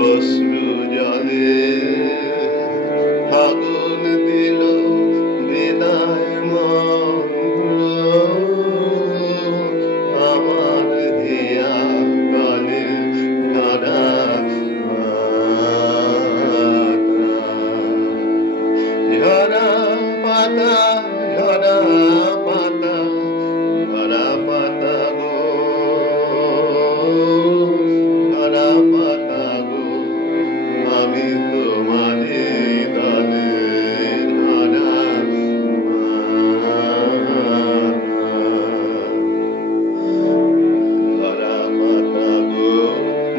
অশ্রু জলে ফাগুন দিল বিদায় মন্ত্র আমার হিয়া কলে ধরা ঝরা পাতা ঝরা পাতা ঝরা পাতা গো ঝরা পাতা গো আমি তোমারে দলে ঝরা ঝরা পাতা গো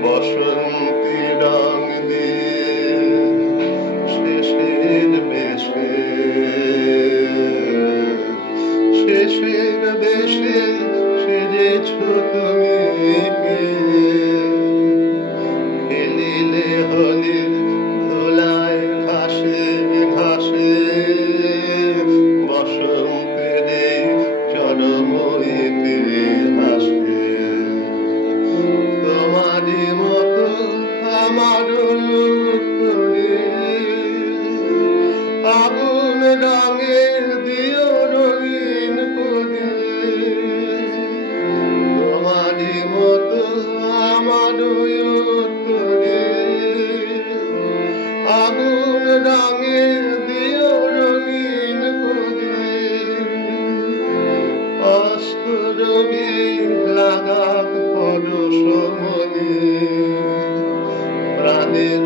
বসন্তী রং দিয়ে শেষের বেশে শেষের বেশে সেজেছ তুমি খেলিলে হলে ধুলায় ঘাসে ঘাসে বসন্তের এই চরম ইতিহাসে তোমারই মতো আমারও উত্তরে আগুন রঙের দিও রঙিন করে তোমারই মতো আমারও উত্তরে আগুন রঙের দিও রঙিন করে অস্ত রবি লাগাত পরশমণি প্রাণের